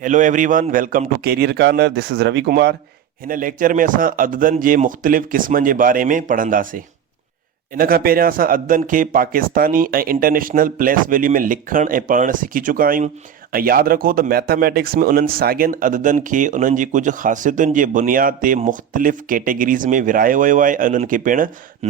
Hello everyone, welcome to career corner. This is Ravi Kumar. In lecture में असां अददनि जे मुख़्तलिफ़ क़िस्मनि जे बारे में पढ़ंदासीं। इन खां पहिरियां असां अददनि खे पाकिस्तानी ऐं इंटरनेशनल प्लेस वैल्यू में लिखणु ऐं पढ़णु सिखी चुका आहियूं। ऐं यादि रखो त मैथमेटिक्स में उन्हनि साॻियनि अददनि खे उन्हनि जी कुझु ख़ासियतुनि जे बुनियाद ते मुख़्तलिफ़ कैटेगरीज़ में विरायो वियो आहे ऐं उन्हनि खे पिणु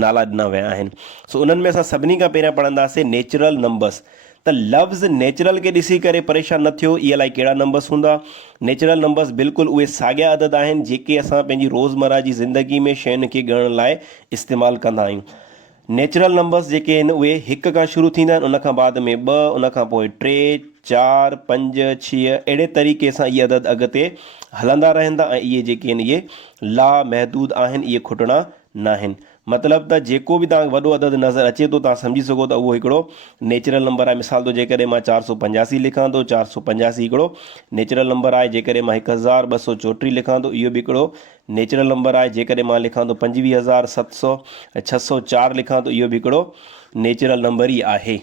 नाला ॾिना विया आहिनि। सो उन्हनि में असां सभिनी खां पहिरियां पढ़ंदासीं नेचुरल नंबर्स। त लफ़्ज़ नेचुरल खे ॾिसी करे परेशान न थियो, इहे अलाए कहिड़ा नंबर्स हूंदा। नेचुरल नंबर्स बिल्कुलु उहे साॻिया अदद आहिनि जेके असां पंहिंजी रोज़मर्रा जी ज़िंदगी में शयुनि खे ॻणण लाइ इस्तेमालु कंदा आहियूं। नेचुरल नंबर्स जेके आहिनि उहे हिक खां शुरू थींदा आहिनि, उन खां बाद में 2, उन खां पोइ 3, 4, 5, 6 अहिड़े तरीक़े सां इहे अदद अॻिते हलंदा रहंदा ऐं इहे जेके आहिनि इहे लामहदूद आहिनि, इहे खुटणा न आहिनि। मतिलबु त जेको बि तव्हांखे वॾो अदद नज़र अचे थो तव्हां सम्झी सघो त उहो हिकिड़ो नेचुरल नंबर आहे। मिसाल तो जेकॾहिं मां 485 लिखां थो, 485 हिकिड़ो नेचुरल नंबर आहे। जेकॾहिं मां 1234 लिखां थो, इहो बि हिकिड़ो नेचुरल नंबर आहे। जेकॾहिं मां लिखां थो 25,700 604 लिखां थो, इहो बि हिकिड़ो नेचुरल नंबर ई आहे।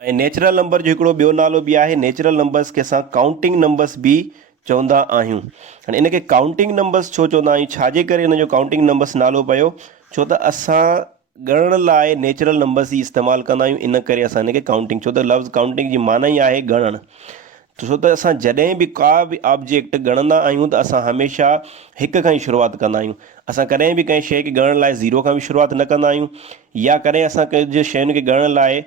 ऐं नेचुरल नंबर जो हिकिड़ो ॿियो नालो बि आहे। नेचुरल नंबर्स खे असां काउंटिंग नंबर्स बि चवंदा आहियूं। हाणे इनखे काउंटिंग नंबर्स छो चवंदा आहियूं, छाजे करे हिन जो काउंटिंग नंबर्स नालो पियो, छो त असां ॻणण लाइ नेचुरल नंबर्स ई इस्तेमालु कंदा आहियूं। इन करे असां हिनखे काउंटिंग, छो त लफ़्ज़ काउंटिंग जी माना ई आहे ॻणणु। छो त असां जॾहिं बि का बि ऑब्जेक्ट ॻणंदा आहियूं त असां हमेशह हिक खां ई शुरूआति कंदा आहियूं। असां कॾहिं बि कंहिं शइ खे ॻणण लाइ 0 खां बि शुरूआति न कंदा आहियूं, या कॾहिं असां कुझु शयुनि खे ॻणण लाइ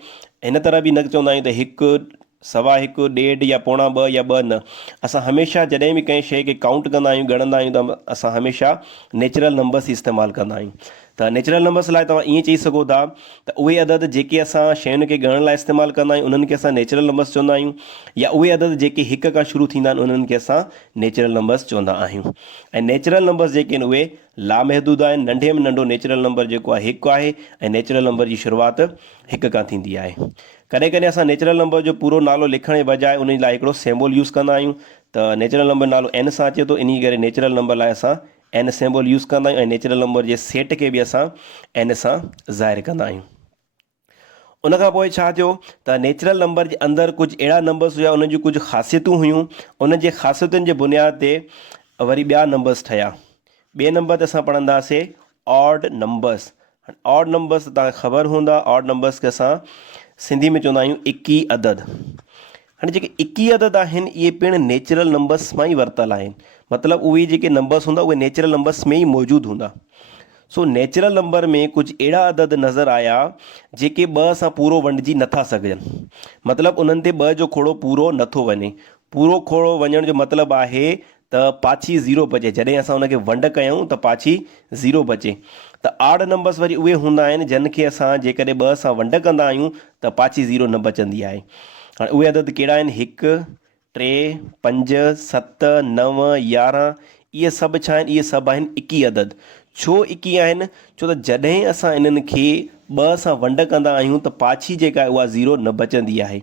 हिन तरह बि न चवंदा आहियूं त 1, 1.25, 1.5 या 2.5 या 2 न। असां हमेशह जॾहिं बि कंहिं शइ खे काउंट कंदा आहियूं, ॻणंदा आहियूं, त असां हमेशह नेचुरल नंबर्स ई इस्तेमालु कंदा आहियूं। त नेचुरल नंबर्स लाइ तव्हां ईअं चई सघो था त उहे अदद जेके असां शयुनि खे ॻणण लाइ इस्तेमालु कंदा आहियूं उन्हनि खे असां नेचुरल नंबर्स चवंदा आहियूं, या उहे अदद जेके हिक खां शुरू थींदा आहिनि उन्हनि खे असां नेचुरल नंबर्स चवंदा आहियूं। ऐं नेचुरल नंबर्स जेके आहिनि उहे लामहदूद आहिनि। नंढे में नंढो नेचुरल नंबर जेको आहे 1 आहे ऐं नेचुरल नंबर जी शुरूआति 1 खां थींदी आहे। कॾहिं कॾहिं असां नेचुरल नंबर जो पूरो नालो लिखण जे बजाए उन लाइ हिकिड़ो सिंबल यूज़ कंदा आहियूं। त नेचुरल नंबर नालो n सां अचे थो, इन करे नेचुरल नंबर लाइ असां n सिंबल यूज़ कंदा आहियूं ऐं नेचुरल नंबर जे सेट खे बि असां n सां ज़ाहिर कंदा आहियूं। उन खां पोइ छा थियो त नेचुरल नंबर जे अंदरि कुझु अहिड़ा नंबर्स हुआ, उन जूं कुझु ख़ासियतूं हुयूं। उन जे ख़ासियतुनि जे बुनियाद ते वरी ॿिया नंबर्स ठहिया। ॿिए नंबर ते असां पढ़ंदासीं ऑड नंबर्स। ऑड नंबर्स तव्हांखे ख़बर हूंदा, ऑड नंबर्स खे असां सिंधी में चवंदा आहियूं 21 अदद। हाणे जेके 21 अदद आहिनि इहे पिणु नेचुरल नंबर्स मां ई वरितल आहिनि। मतिलबु उहे जेके नंबर्स हूंदा उहे नेचुरल नंबर्स में ई मौजूदु हूंदा। सो नेचुरल नंबर में कुझु अहिड़ा अदद नज़र आया जेके 2 सां पूरो वंडिजी नथा सघनि। मतिलबु उन्हनि ते 2 जो खोड़ो पूरो नथो वञे। पूरो खोड़ो वञण जो मतिलबु आहे त पाछी 0 बचे। जॾहिं असां उनखे वंड कयूं त पाछी 0 बचे। त आड नंबर्स वरी उहे हूंदा आहिनि जिन खे असां जेकॾहिं 2 सां वंड कंदा आहियूं त पाछी 0 न बचंदी आहे। हाणे उहे अदद कहिड़ा आहिनि? 1, 3, 5, 7, 9, 11। इहे सभु छा आहिनि? इहे सभु आहिनि 21 अदद। छो 21 आहिनि? छो त जॾहिं असां इन्हनि खे 2 सां वंड कंदा आहियूं त पाछी जेका आहे उहा 0 न बचंदी आहे।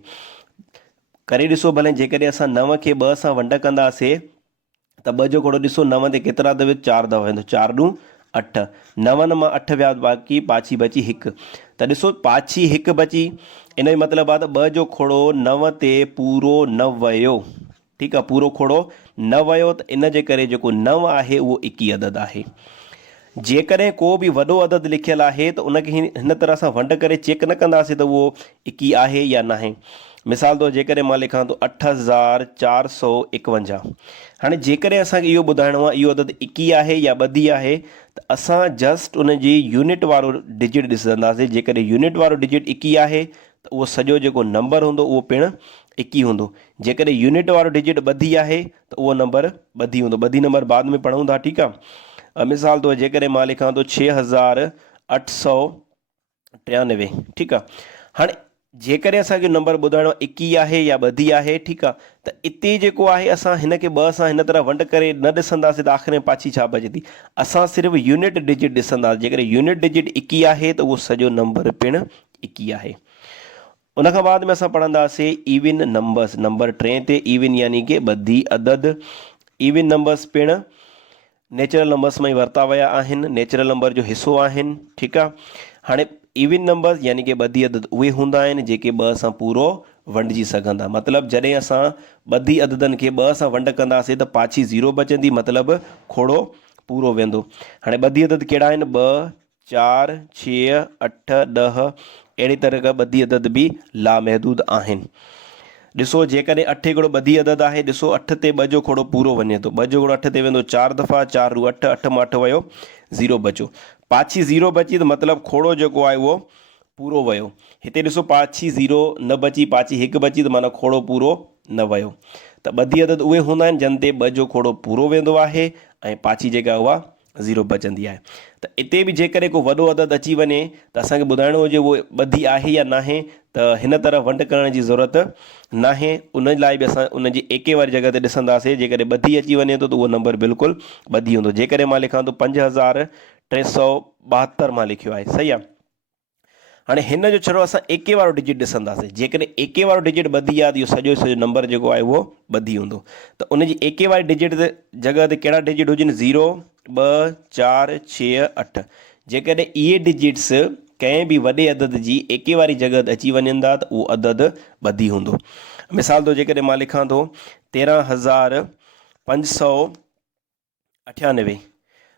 करे ॾिसो भले, जेकॾहिं असां 9 खे 2 सां वंड कंदासीं त 2 जो खोड़ो ॾिसो, 9 ते केतिरा दफ़े 4 दफ़ा वेंदो, 4 × 8, 9 मां 8 विया, बाक़ी पाछी बची 1। त ॾिसो पाछी 1 बची, इन जो मतिलबु आहे त 2 जो खोड़ो 9 ते पूरो न वियो। ठीकु आहे, पूरो खोड़ो न वियो, त इन जे करे जेको 9 आहे उहो 21 अदद आहे। जेकॾहिं को बि वॾो अदद लिखियलु आहे त उनखे हिन तरह सां वंड करे चेक न कंदासीं त उहो 21 आहे या न आहे। मिसाल तौरु जेकॾहिं मां लिखां थो 8451। हाणे जेकॾहिं असांखे इहो ॿुधाइणो आहे इहो अदद 21 आहे या ॿधी आहे, त असां जस्ट उन जी यूनिट वारो डिजिट ॾिसंदासीं। जेकॾहिं यूनिट वारो डिजिट 21 आहे त उहो सॼो जेको नंबर हूंदो उहो पिणु 21 हूंदो। जेकॾहिं यूनिट वारो डिजिट ॿधी आहे त उहो नंबर ॿधी हूंदो। ॿधी नंबर बाद में पढ़ूं था, ठीकु आहे। मिसाल तौरु जेकॾहिं मां लिखां थो 6893, ठीकु आहे। हाणे जेकॾहिं असांखे नंबर ॿुधाइणो आहे 21 आहे या ॿधी आहे, ठीकु आहे, त इते जेको आहे असां हिन खे 2 सां हिन तरह वंड करे न ॾिसंदासीं त आख़िर में पाछी छा बचंदी। असां सिर्फ़ु यूनिट डिजिट ॾिसंदासीं। जेकॾहिं यूनिट डिजिट 21 आहे त उहो सॼो नंबर पिणु 21 आहे। उन खां बाद में असां पढ़ंदासीं इवन नंबर्स। नंबर 3 ते इवन यानी कि ॿधी अदद। इवन नंबर्स पिणु नेचुरल नंबर्स में ई वरिता विया आहिनि, नेचुरल नंबर जो हिसो आहिनि, ठीकु आहे। हाणे इवन नंबर्स यानी कि ॿधी अदद उहे हूंदा आहिनि जेके 2 सां पूरो वंडिजी सघंदा। मतिलबु जॾहिं असां ॿधी अददनि खे 2 सां वंड कंदासीं त पाछी 0 बचंदी, मतिलबु खोड़ो पूरो वेंदो। हाणे ॿधी अदद कहिड़ा आहिनि? 2, 4, 6, 8, 10। अहिड़ी तरह खां ॿधी अदद बि लामहदूद आहिनि। ॾिसो जेकॾहिं 8 हिकिड़ो ॿधी अदद आहे, ॾिसो 8 ते 2 जो खोड़ो पूरो वञे थो। 2 जो खोड़ो 8 ते वेंदो 4 दफ़ा, 4 रू 8, 8 मां 8 वियो 0 बचो। पाछी 0 बची त मतिलबु खोड़ो जेको आहे उहो पूरो वियो। हिते ॾिसो पाछी 0 न बची, पाछी 1 बची त माना खोड़ो पूरो न वियो। त ॿधी अदद उहे हूंदा आहिनि जिन ते 2 जो खोड़ो पूरो वेंदो आहे ऐं पाछी जेका उहा 0 बचंदी आहे। त इते बि जेकॾहिं को वॾो अदद अची वञे त असांखे ॿुधाइणो हुजे उहो ॿधी आहे या नाहे, त हिन तरह वंड करण जी ज़रूरत नाहे। उन लाइ बि असां उन जी एके वारी जॻह ते ॾिसंदासीं। जेकॾहिं ॿधी अची वञे थो त उहो नंबर बिल्कुलु ॿधी हूंदो। जेकॾहिं मां लिखां थो 5372 मां लिखियो आहे, सही आहे। हाणे हिन जो छड़ो असां एके वारो डिजिट ॾिसंदासीं। जेकॾहिं एके वारो डिजिट ॿधी आहे त इहो सॼो सॼो नंबर जेको आहे उहो ॿधी हूंदो। त उन जी एके वारी डिजिट ते जॻह ते कहिड़ा डिजिट हुजनि? 0, 2, 4, 6, 8। जेकॾहिं इहे डिजिट्स कंहिं बि वॾे अदद जी एके वारी जॻह ते अची वञनि था त उहो अदद ॿधी हूंदो। मिसाल तौरु जेकॾहिं मां लिखां थो 13598।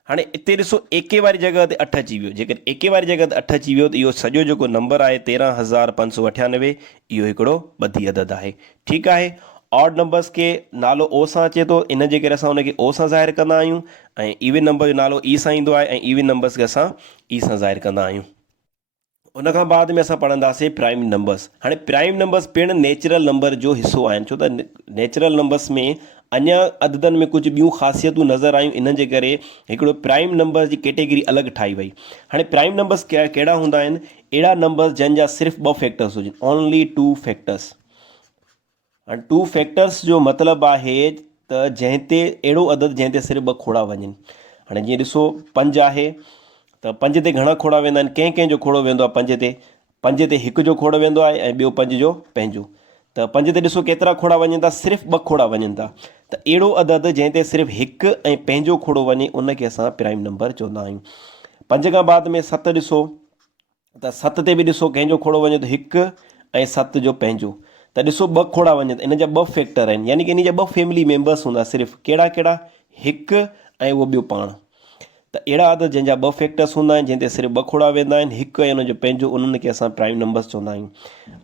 हाणे इते ॾिसो एके वारी जॻह ते 8 अची वियो। जेकॾहिं एके वारी जॻह ते 8 अची वियो त इहो सॼो जेको नंबर आहे 13598 इहो हिकिड़ो ॿधी अदद आहे। ठीकु आहे। ऑड नंबर्स खे नालो ओ सां अचे थो, इन जे करे असां उनखे ओ सां ज़ाहिर कंदा आहियूं, ऐं इवन नंबर जो नालो ई सां ईंदो आहे, ऐं इवन नंबर्स खे असां ई सां ज़ाहिर कंदा आहियूं। उन खां बाद में असां पढ़ंदासीं प्राइम नंबर्स। हाणे प्राइम नंबर्स पिणु नेचुरल नंबर जो हिसो आहिनि, छो त नेचुरल नंबर्स में अञा अददनि में कुझु ॿियूं ख़ासियतूं नज़र आयूं। इन जे करे हिकिड़ो प्राइम नंबर जी कैटेगरी अलॻि ठाही वई। हाणे प्राइम नंबर्स कहिड़ा हूंदा आहिनि? अहिड़ा नंबर्स जंहिंजा सिर्फ़ु 2 फैक्टर्स हुजनि, ओनली 2 फैक्टर्स। हाणे 2 फैक्टर्स जो मतिलबु आहे त जंहिं ते अहिड़ो अदद जंहिं ते सिर्फ़ु 2 खोड़ा वञनि। हाणे जीअं ॾिसो 5 आहे त 5 ते घणा खोड़ा वेंदा आहिनि? कंहिं जो खोड़ो वेंदो आहे 5 ते? 5 ते 1 जो खोड़ो वेंदो आहे ऐं ॿियो 5 जो पंहिंजो। त 5 ते ॾिसो केतिरा खोड़ा वञनि था? सिर्फ़ु 2 खोड़ा वञनि था। त अहिड़ो अदद जंहिं ते सिर्फ़ु 1 ऐं पंहिंजो खोड़ो वञे उनखे असां प्राइम नंबर चवंदा आहियूं। 5 खां बाद में 7 ॾिसो त 7 ते बि ॾिसो कंहिंजो खोड़ो वञे थो 1 ऐं 7 जो पंहिंजो। त ॾिसो 2 खोड़ा वञनि त इन जा 2 फैक्टर आहिनि, यानी कि इन जा 2 फैमिली मेंबर्स हूंदा सिर्फ़ु। कहिड़ा कहिड़ा? 1 ऐं उहो ॿियो पाण। त अहिड़ा अदद जंहिंजा 2 फैक्टर्स हूंदा आहिनि, जंहिं ते सिर्फ़ु 2 खोड़ा वेंदा आहिनि, 1 ऐं उनजो पंहिंजो, उन्हनि खे असां प्राइम नंबर्स चवंदा आहियूं।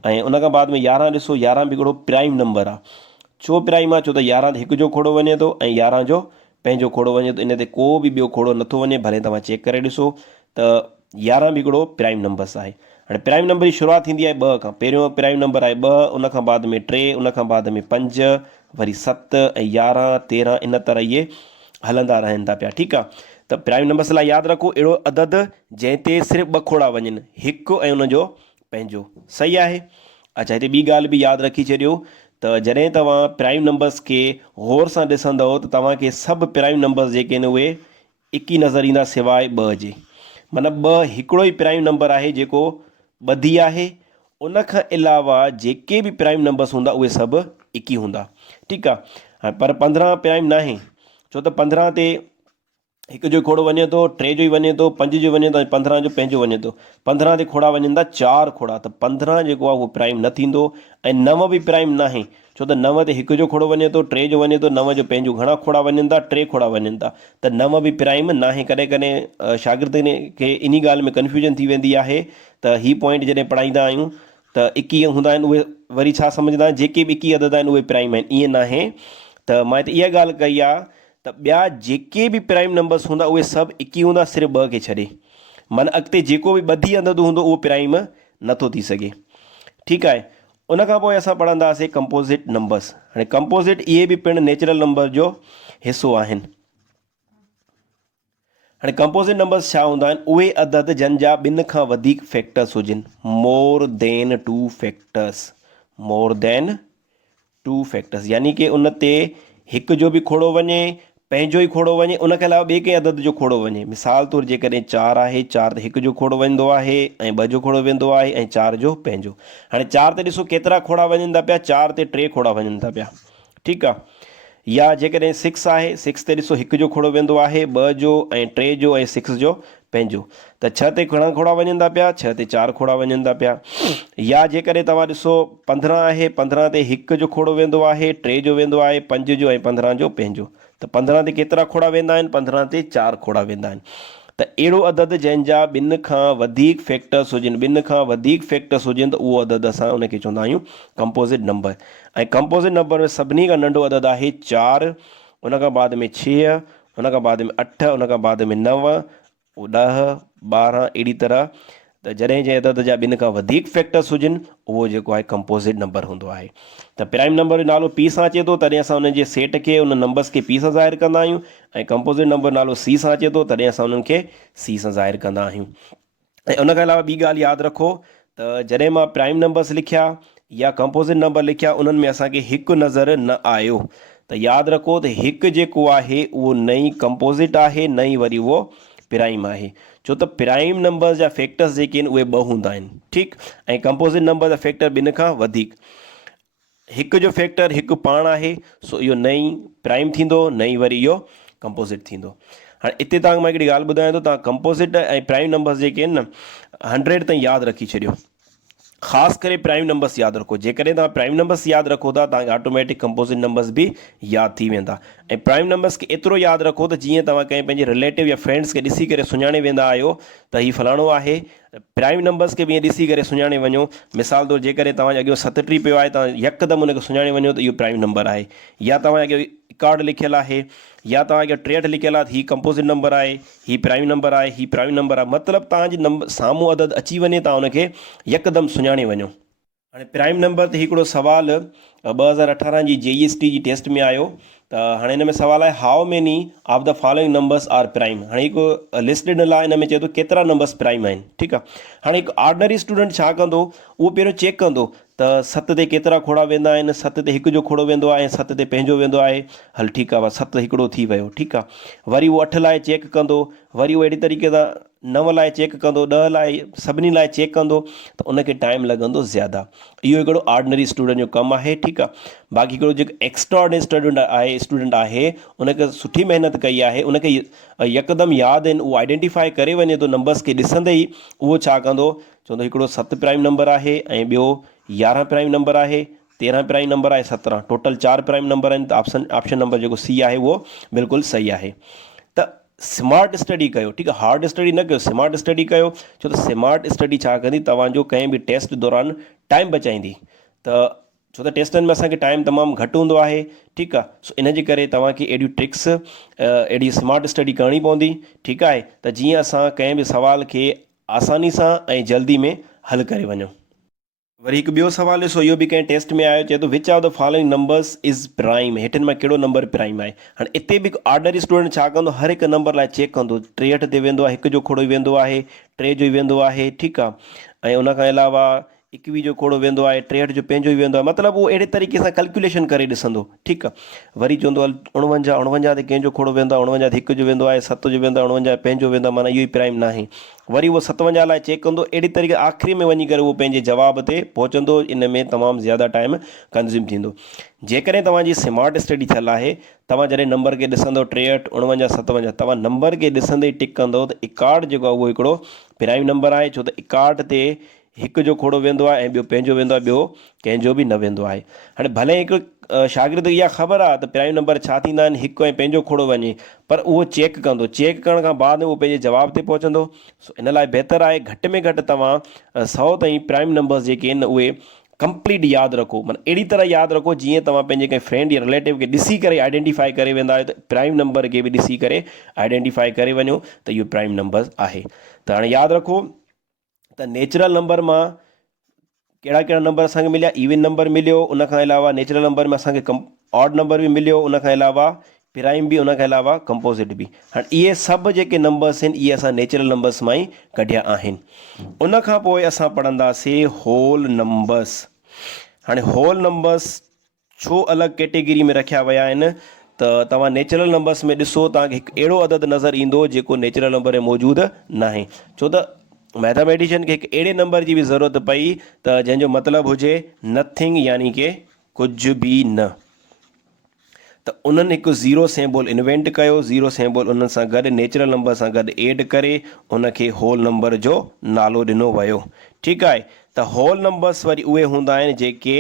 ऐं उन खां बाद में 11 ॾिसो, 11 बि हिकिड़ो प्राइम नंबर आहे। छो प्राइम आहे? छो त 11 ते 1 जो खोड़ो वञे थो ऐं 11 जो पंहिंजो खोड़ो वञे थो। इन ते को बि ॿियो खोड़ो नथो वञे, भले तव्हां चेक करे ॾिसो। त 11 बि हिकिड़ो प्राइम नंबर्स आहे। हाणे प्राइम नंबर जी शुरूआति थींदी आहे 2 खां। पहिरियों प्राइम नंबर आहे 2, उन खां बाद में 3, उन खां बाद में 5, वरी 7 ऐं 11, 13, इन तरह इहे हलंदा रहनि था पिया। ठीकु आहे। त प्राइम नंबर्स लाइ यादि रखो अहिड़ो अदद जंहिं ते सिर्फ़ु 2 खोड़ा वञनि, 1 ऐं उनजो पंहिंजो। सही आहे। अच्छा, हिते ॿी ॻाल्हि बि यादि रखी छॾियो त जॾहिं तव्हां प्राइम नंबर्स खे गौर सां ॾिसंदव त तव्हांखे सभु प्राइम नंबर्स जेके आहिनि उहे 1 नज़र ईंदा सवाइ 2 जे। मतिलबु 2 हिकिड़ो ई प्राइम नंबर आहे जेको ॿधी आहे। उन खां अलावा जेके बि प्राइम नंबर्स हूंदा उहे सभु 1 हूंदा। ठीकु आहे। हाणे पर 15 प्राइम नाहे, छो त 15 ते 1 जो खोड़ो वञे थो, 3 जो ई वञे थो, 5 जो वञे थो ऐं 15 जो पंहिंजो वञे थो। 15 ते खोड़ा वञनि था 4 खोड़ा, त 15 जेको आहे उहो प्राइम न थींदो। ऐं 9 बि प्राइम नाहे, छो त 9 ते 1 जो खोड़ो वञे थो, 3 जो वञे थो, 9 जो पंहिंजो। घणा खोड़ा वञनि था? 3 खोड़ा वञनि था। त 9 बि प्राइम नाहे। कॾहिं कॾहिं शागिर्दनि खे इन ॻाल्हि में कन्फ्यूजन थी वेंदी आहे त ही पॉइंट जॾहिं पढ़ाईंदा आहियूं त 21 हूंदा आहिनि उहे वरी छा सम्झंदा आहिनि जेके बि 21 अदद आहिनि उहे प्राइम आहिनि। ईअं नाहे। त मां हिते इहा ॻाल्हि कई आहे त ॿिया जेके बि प्राइम नंबर्स हूंदा उहे सभु 21 हूंदा, सिर्फ़ु 2 खे छॾे। माना अॻिते जेको बि ॿधी अदद हूंदो उहो प्राइम नथो थी सघे। ठीकु आहे। उन खां पोइ असां पढ़ंदासीं कंपोज़िट नंबर्स। हाणे कंपोज़िट इहे बि पिणु नेचुरल नंबर जो हिसो आहिनि। हाणे कंपोज़िट नंबर्स छा हूंदा आहिनि? उहे अदद जंहिंजा 2 खां वधीक फैक्टर्स हुजनि, more than 2 factors. More than 2 फैक्टर्स, यानी कि उन ते 1 जो बि खोड़ो वञे, पंहिंजो ई खोड़ो वञे, उन खां अलावा ॿिए कंहिं अदद जो खोड़ो वञे। मिसाल तौरु जेकॾहिं 4 आहे, 4 ते 1 जो खोड़ो वेंदो आहे ऐं 2 जो खोड़ो वेंदो आहे ऐं 4 जो पंहिंजो। हाणे 4 ते ॾिसो केतिरा खोड़ा वञनि था पिया? 4 ते 3 खोड़ा वञनि था पिया। ठीकु आहे। या जेकॾहिं 6 आहे, 6 ते ॾिसो 1 जो खोड़ो वेंदो आहे, 2 जो ऐं 3 जो ऐं 6 जो पंहिंजो। त 6 ते घणा खोड़ा वञनि था पिया, 6 ते 4 खोड़ा वञनि था पिया। या जेकॾहिं तव्हां ॾिसो 15 आहे, 15 ते 1 जो खोड़ो वेंदो आहे, 3 जो वेंदो आहे, 5 जो ऐं 15 जो पंहिंजो। त 15 ते केतिरा खोड़ा वेंदा आहिनि? 15 ते 4 खोड़ा वेंदा आहिनि। त अहिड़ो अदद जंहिंजा ॿिनि खां वधीक फैक्टर्स हुजनि, ॿिनि खां वधीक फैक्टर्स हुजनि, त उहो अदद असां उनखे चवंदा आहियूं कंपोज़िट नंबर। ऐं कंपोज़िट नंबर में सभिनी खां नंढो अदद आहे 4, उन खां बाद में 6, उन खां बाद में 8, उन खां बाद में 9, 10, 12, अहिड़ी तरह। त जॾहिं जंहिं अदद जा ॿिनि खां वधीक फैक्टर्स हुजनि, उहो जेको आहे कंपोज़िट नंबर हूंदो आहे। त प्राइम नंबर जो नालो पी सां अचे थो, तॾहिं असां उनजे सेट खे, उन नंबर्स खे पी सां ज़ाहिर कंदा आहियूं। ऐं कंपोज़िट नंबर नालो सी सां अचे थो, तॾहिं असां उन्हनि खे सी सां ज़ाहिर कंदा आहियूं। ऐं उन खां अलावा ॿी ॻाल्हि यादि रखो त जॾहिं मां प्राइम नंबर्स लिखिया या कंपोज़िट नंबर लिखिया, उन्हनि में असांखे हिकु नज़र न आयो, त यादि रखो त हिकु जेको आहे उहो नई कंपोज़िट आहे, नई वरी उहो प्राइम आहे। छो त प्राइम नंबर जा फैक्टर्स जेके आहिनि उहे 2 हूंदा आहिनि, ठीकु। ऐं कंपोज़िट नंबर जा फैक्टर ॿिनि खां वधीक। हिकु जो फैक्टर हिकु पाण आहे, सो इहो नई प्राइम थींदो, नई वरी इहो कंपोज़िट थींदो। हाणे हिते तव्हांखे मां हिकिड़ी ॻाल्हि ॿुधायां थो, तव्हां कंपोज़िट ऐं प्राइम नंबर्स जेके आहिनि न 100 ताईं यादि रखी छॾियो। ख़ासि करे प्राइम नंबर्स यादि रखो। जेकॾहिं तव्हां प्राइम नंबर्स यादि रखो था, तव्हांखे ऑटोमेटिक कंपोज़िट नंबर्स बि यादि थी वेंदा। ऐं प्राइम नंबर्स खे एतिरो यादि रखो त जीअं तव्हां कंहिं पंहिंजे रिलेटिव या फ्रेंड्स खे ॾिसी करे सुञाणे वेंदा आहियो त हीउ फलाणो आहे, प्राइम नंबर्स खे बि ईअं ॾिसी करे सुञाणे वञो। मिसाल तौरु जेकॾहिं तव्हांजे अॻियां 37 पियो आहे, तव्हां यकदमि हुनखे सुञाणे वञो त इहो प्राइम नंबर आहे। या तव्हांजे अॻियां 61 लिखियलु आहे, या तव्हांखे 63 लिखियलु आहे, हीउ कंपोज़िट नंबर आहे, हीउ प्राइम नंबर आहे, हीउ प्राइम नंबर आहे। मतिलबु तव्हांजे नंबर साम्हूं अदद अची वञे, तव्हां हुनखे यकदमि सुञाणे वञो। हाणे प्राइम नंबर ते हिकिड़ो सुवालु 2018 जी JEST जी टेस्ट में आयो। त हाणे हिन में सुवालु आहे, how many of the following numbers are prime. हाणे हिकु लिस्ट ॾिनल आहे, हिन में चए थो केतिरा नंबर्स प्राइम आहिनि, ठीकु आहे। हाणे हिकु ऑर्डनरी स्टूडेंट छा कंदो, उहो पहिरियों चेक कंदो त 7 ते केतिरा खोड़ा वेंदा आहिनि। 7 ते 1 जो खोड़ो वेंदो आहे ऐं 7 ते पंहिंजो वेंदो आहे। हल ठीकु आहे, 7 हिकिड़ो थी वियो, ठीकु आहे। वरी उहो 8 लाइ चेक कंदो, वरी उहो अहिड़ी तरीक़े सां 9 लाइ चेक कंदो, 10 लाइ, सभिनी लाइ चेक कंदो, त उनखे टाइम लॻंदो ज़्यादा। इहो हिकिड़ो ऑर्डनरी स्टूडेंट जो कमु आहे, ठीकु आहे। बाक़ी हिकिड़ो जेको एक्स्ट्राऑर्डिनरी स्टूडेंट आहे, उनखे सुठी महिनत कई आहे, उनखे यकदमि यादि आहिनि, उहो आइडेंटिफाई करे वञे थो नंबर्स खे ॾिसंदे ई। उहो छा कंदो, चवंदो हिकिड़ो 7 प्राइम नंबर आहे ऐं ॿियो 11 प्राइम नंबर आहे, 13 प्राइम नंबर आहे, 17, टोटल 4 प्राइम नंबर आहिनि। त ऑप्शन नंबर जेको सी आहे उहो बिल्कुलु सही आहे। त स्मार्ट स्टडी कयो, ठीकु आहे। हार्ड स्टडी न कयो, स्मार्ट स्टडी कयो। छो त स्मार्ट स्टडी छा कंदी, तव्हांजो कंहिं बि टेस्ट दौरान टाइम बचाईंदी। त छो त टेस्टनि में असांखे टाइम तमामु घटि हूंदो आहे, ठीकु आहे। सो इन जे करे तव्हांखे अहिड़ियूं ट्रिक्स, अहिड़ी स्मार्ट स्टडी करणी पवंदी, ठीकु आहे। त जीअं असां कंहिं बि सवाल खे आसानी सां ऐं जल्दी में हल करे वञूं। वरी हिकु ॿियो सुवालु ॾिसो, इहो बि कंहिं टेस्ट में आयो, चए थो which of the following numbers is prime. हेठिन मां कहिड़ो नंबर प्राइम आहे। हाणे हिते बि ऑर्डनरी स्टूडेंट छा कंदो, हर हिकु नंबर लाइ चेक कंदो। 63 ते वेंदो आहे, 1 जो खोड़ो ई वेंदो आहे, 3 जो ई वेंदो आहे, ठीकु आहे। ऐं उन खां अलावा 21 जो खोड़ो वेंदो आहे, 63 जो पंहिंजो ई वेंदो आहे। मतिलबु उहो अहिड़े तरीक़े सां कैलकुलेशन करे ॾिसंदो, ठीकु आहे। वरी चवंदो हल 49 ते कंहिंजो खोड़ो वेंदो आहे, 49 ते 1 जो वेंदो आहे, 7 जो वेंदो आहे, 49 पंहिंजो वेंदो आहे, माना इहो ई प्राइम न आहे। वरी उहो 57 लाइ चेक कंदो। अहिड़ी तरीक़े आख़िरी में वञी करे उहो पंहिंजे जवाब ते पहुचंदो। इन में तमामु ज़्यादा टाइम कंज़्यूम थींदो। जेकॾहिं तव्हांजी स्मार्ट स्टडी थियल आहे, तव्हां जॾहिं नंबर खे ॾिसंदो 63, 49, 57, तव्हां नंबर खे ॾिसंदे ई टिक कंदो त 61 जेको आहे उहो हिकिड़ो प्राइम नंबर आहे। छो त 61 ते 1 जो खोड़ो वेंदो आहे ऐं ॿियो पंहिंजो वेंदो आहे, ॿियो कंहिंजो बि न वेंदो आहे। हाणे भले हिकु शागिर्द खे इहा ख़बर आहे त प्राइम नंबर छा थींदा आहिनि, 1 ऐं पंहिंजो खोड़ो वञे, पर उहो चेक कंदो। चेक करण खां बाद उहो पंहिंजे जवाब ते पहुचंदो। सो इन लाइ बहितरु आहे घटि में घटि तव्हां 100 ताईं प्राइम नंबर्स जेके आहिनि उहे कंप्लीट यादि रखो। माना अहिड़ी तरह यादि रखो जीअं तव्हां पंहिंजे कंहिं फ्रेंड या रिलेटिव खे ॾिसी करे आइडेंटिफाई करे वेंदा आहियो, त प्राइम नंबर खे बि ॾिसी करे आइडेंटिफाई करे वञो त इहो प्राइम नंबर आहे। त हाणे यादि रखो त नेचुरल नंबर मां कहिड़ा कहिड़ा नंबर असांखे मिलिया। इवन नंबर मिलियो, उनखां अलावा नेचुरल नंबर में असांखे ऑड नंबर बि मिलियो, उनखां अलावा प्राइम बि, उनखां अलावा कंपोज़िट बि। हाणे इहे सभु जेके नंबर्स आहिनि, इहे असां नेचुरल नंबर्स मां ई कढिया आहिनि। उनखां पोइ असां पढ़ंदासीं होल नंबर्स। हाणे होल नंबर्स छो अलॻि कैटेगरी में रखिया विया आहिनि, त तव्हां नेचुरल नंबर्स में ॾिसो, तव्हांखे हिकु अहिड़ो अदद नज़र ईंदो जेको नेचुरल नंबर में मौजूदु न आहे। छो त मैथमेटिशियन खे हिकु अहिड़े नंबर जी बि ज़रूरत पई त जंहिंजो मतिलबु हुजे नथिंग, यानी कि कुझु बि न। त उन्हनि हिकु ज़ीरो सिंबल इन्वेंट कयो, ज़ीरो सिंबल उन्हनि सां गॾु नेचुरल नंबर सां गॾु एड करे उनखे होल नंबर जो नालो ॾिनो वियो। ठीकु आहे। त होल नंबर्स वरी उहे हूंदा आहिनि जेके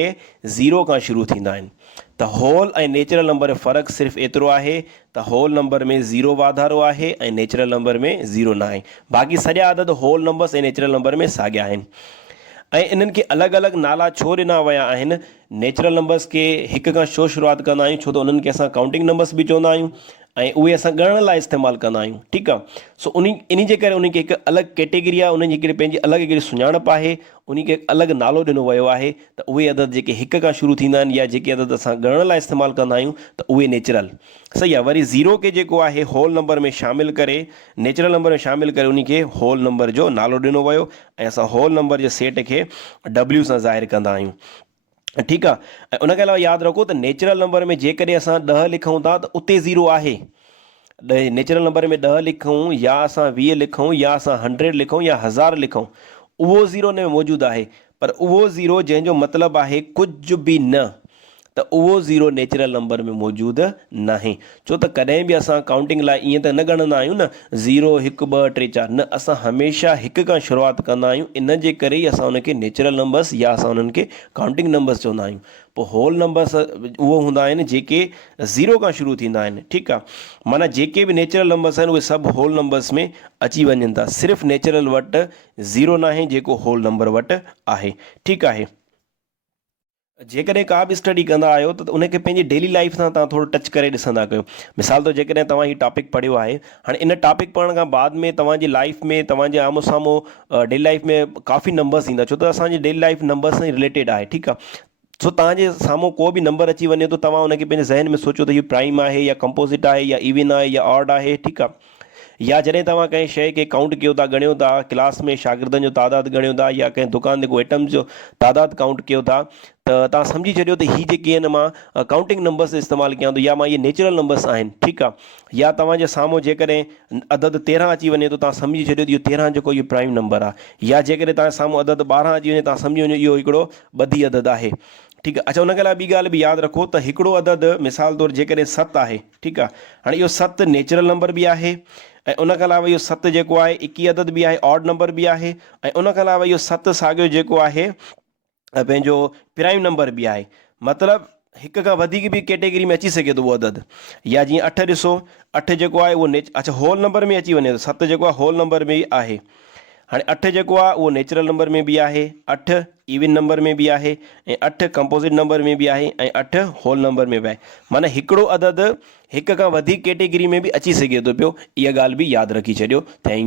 ज़ीरो खां शुरू थींदा आहिनि। त होल ऐं नेचुरल नंबर जो फ़र्क़ु सिर्फ़ु एतिरो आहे त होल नंबर में ज़ीरो वाधारो आहे ऐं नेचुरल नंबर में ज़ीरो न आहे। बाक़ी सॼा अदद होल नंबर्स ऐं नेचुरल नंबर में साॻिया आहिनि। ऐं इन्हनि खे अलॻि अलॻि नाला छो ॾिना विया आहिनि? नेचुरल नंबर्स खे हिक खां छो शुरूआति कंदा आहियूं? छो त उन्हनि खे असां काउंटिंग नंबर्स बि चवंदा आहियूं ऐं उहे असां ॻणण लाइ इस्तेमालु कंदा आहियूं। ठीकु आहे। सो इन जे करे उन्हनि खे हिकु अलॻि कैटेगरी आहे, उन्हनि जी हिकिड़ी पंहिंजी अलॻि हिकिड़ी सुञाणप आहे, उन खे अलॻि नालो ॾिनो वियो आहे त उहे अदद जेके हिक खां शुरू थींदा आहिनि या जेके अदद असां ॻणण लाइ इस्तेमालु कंदा आहियूं त उहे नेचुरल। सही आहे। वरी ज़ीरो खे जेको आहे होल नंबर में शामिलु करे, नेचुरल नंबर में शामिलु करे उन खे होल नंबर जो नालो ॾिनो वियो ऐं असां होल नंबर जे सेट खे W सां ज़ाहिर कंदा आहियूं। ठीकु आहे। ऐं उनखे अलावा यादि रखो त नेचुरल नंबर में जेकॾहिं असां 10 लिखूं था त उते ज़ीरो आहे। नेचुरल नंबर में 10 लिखूं या असां 20 लिखूं या असां 100 लिखूं या 1000 लिखूं, उहो ज़ीरो न मौजूदु आहे। पर उहो ज़ीरो जंहिंजो मतिलबु आहे कुझु बि न, त उहो ज़ीरो नेचुरल नंबर में मौजूदु न आहे। छो त कॾहिं बि असां काउंटिंग लाइ ईअं त न ॻणंदा आहियूं न 0 1 2 3 4, न, असां हमेशह हिक खां शुरूआति कंदा आहियूं। इन जे करे ई असां उनखे नेचुरल नंबर्स या असां उन्हनि खे काउंटिंग नंबर्स चवंदा आहियूं। पोइ होल नंबर्स उहो हूंदा आहिनि जेके ज़ीरो खां शुरू थींदा आहिनि। ठीकु आहे। माना जेके बि नेचुरल नंबर्स आहिनि उहे सभु होल नंबर्स में अची वञनि था। सिर्फ़ु नेचुरल वटि ज़ीरो न आहे जेको होल नंबर वटि आहे। ठीकु आहे। जेकॾहिं का बि स्टडी कंदा आहियो त उनखे पंहिंजी डेली लाइफ सां तव्हां थोरो टच करे ॾिसंदा कयो। मिसाल तौरु जेकॾहिं तव्हां हीउ टॉपिक पढ़ियो आहे, हाणे इन टॉपिक पढ़ण खां बाद में तव्हांजी लाइफ में तव्हांजे आम्हूं साम्हूं डेली लाइफ में काफ़ी नंबर्स ईंदा, छो त असांजी डेली लाइफ नंबर्स सां ई रिलेटेड आहे। ठीकु आहे। सो तव्हांजे साम्हूं को बि नंबर अची वञे थो, तव्हां उनखे पंहिंजे ज़हन में सोचो त इहो प्राइम आहे या कंपोज़िट आहे या इवन आहे या ऑड आहे। ठीकु आहे। या जॾहिं तव्हां कंहिं शइ खे काउंट कयो था, ॻणियो था, क्लास में शागिर्दनि जो तादादु ॻणियो था या कंहिं दुकान ते को आइटम जो तादादु काउंट कयो था, त तव्हां सम्झी छॾियो त हीअ जेके आहिनि मां काउंटिंग नंबर्स इस्तेमालु कयां थो या मां इहे नेचुरल नंबर्स आहिनि। ठीकु आहे। या तव्हांजे साम्हूं जेकॾहिं अदद 13 अची वञे थो, तव्हां सम्झी छॾियो त इहो 13 जेको इहो प्राइम नंबर आहे। या जेकॾहिं तव्हांजे साम्हूं अदद 12 अची वञे, तव्हां सम्झी वञो इहो हिकिड़ो ॿधी अदद आहे। ठीकु आहे। अच्छा, उनखे अलावा ॿी ॻाल्हि बि यादि रखो त हिकिड़ो अदद मिसाल तौरु जेकॾहिं 7 आहे, ठीकु आहे, हाणे इहो 7 नेचुरल नंबर बि आहे ऐं उनखां अलावा इहो 7 जेको आहे 21 अदद बि आहे, ऑड नंबर बि आहे ऐं उनखां अलावा इहो 7 साॻियो जेको आहे पंहिंजो प्राइम नंबर बि आहे। मतिलबु हिक खां वधीक बि कैटेगरी में अची सघे थो उहो अदद। या जीअं 8 ॾिसो, 8 जेको आहे उहो अच्छा होल नंबर में अची वञे थो, 7 जेको आहे होल नंबर में आहे। हाणे 8 जेको आहे उहो नेचुरल नंबर में बि आहे, 8 इवन नंबर में बि आहे ऐं 8 कंपोज़िट नंबर में बि आहे ऐं 8 होल नंबर में बि आहे। माना हिकिड़ो अदद हिक खां वधीक कैटेगरी में बि अची सघे थो पियो। इहा ॻाल्हि बि यादि रखी छॾियो। थैंक